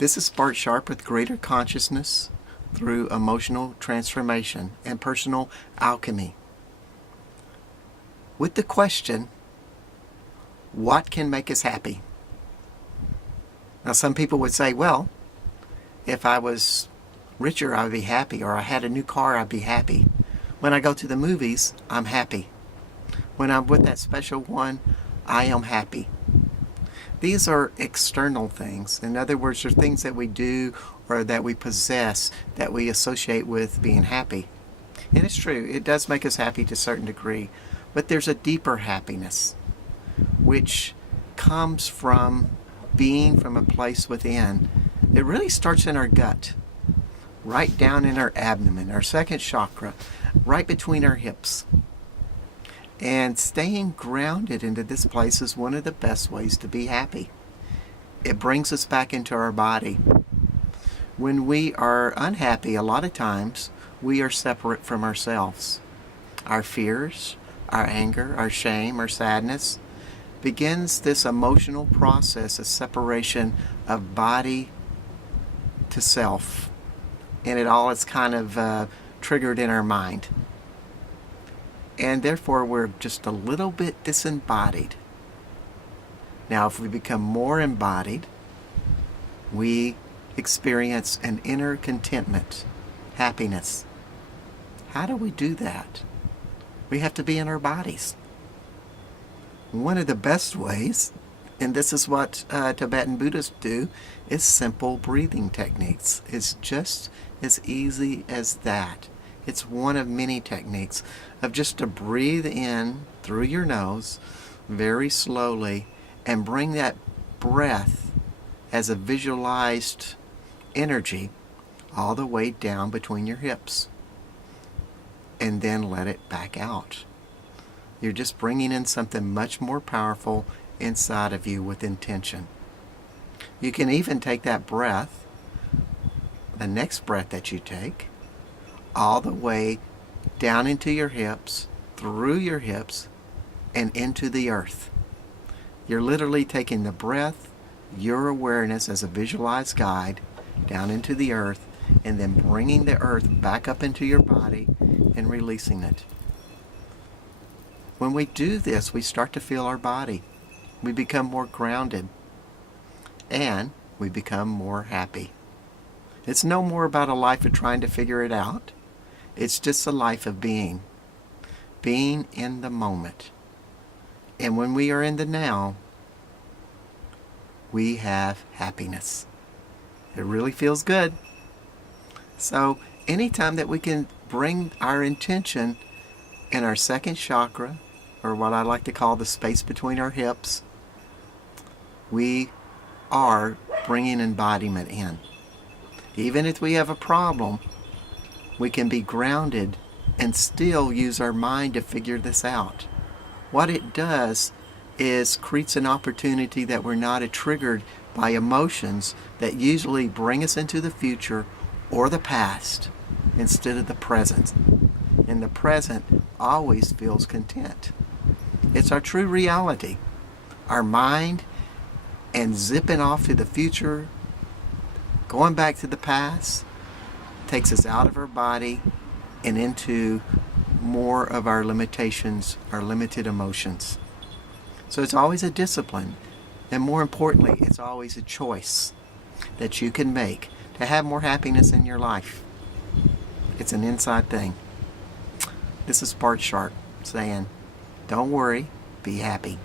This is Bart Sharp with Greater Consciousness through Emotional Transformation and Personal Alchemy. With the question, what can make us happy? Now some people would say, well, if I was richer, I would be happy, or I had a new car, I'd be happy. When I go to the movies, I'm happy. When I'm with that special one, I am happy. These are external things. In other words, they're things that we do or that we possess that we associate with being happy. And it's true, it does make us happy to a certain degree. But there's a deeper happiness, which comes from being from a place within. It really starts in our gut, right down in our abdomen, our second chakra, right between our hips. And staying grounded into this place is one of the best ways to be happy. It brings us back into our body. When we are unhappy, a lot of times, we are separate from ourselves. Our fears, our anger, our shame, our sadness begins this emotional process of separation of body to self. And it all is kind of triggered in our mind. And therefore we're just a little bit disembodied. Now if we become more embodied, we experience an inner contentment, happiness. How do we do that? We have to be in our bodies. One of the best ways, and this is what Tibetan Buddhists do, is simple breathing techniques. It's just as easy as that. It's one of many techniques of just to breathe in through your nose very slowly and bring that breath as a visualized energy all the way down between your hips. And then let it back out. You're just bringing in something much more powerful inside of you with intention. You can even take that breath, the next breath that you take, all the way down into your hips, through your hips, and into the earth. You're literally taking the breath, your awareness as a visualized guide, down into the earth, and then bringing the earth back up into your body and releasing it. When we do this, we start to feel our body. We become more grounded, and we become more happy. It's no more about a life of trying to figure it out. It's just a life of being in the moment. And when we are in the now, we have happiness. It really feels good. So anytime that we can bring our intention in our second chakra, or what I like to call the space between our hips, we are bringing embodiment in. Even if we have a problem, we can be grounded and still use our mind to figure this out. What it does is creates an opportunity that we're not triggered by emotions that usually bring us into the future or the past instead of the present. And the present always feels content. It's our true reality. Our mind and zipping off to the future, going back to the past, takes us out of our body and into more of our limitations, our limited emotions. So it's always a discipline, and more importantly, it's always a choice that you can make to have more happiness in your life. It's an inside thing. This is Bart Sharp saying, don't worry, be happy.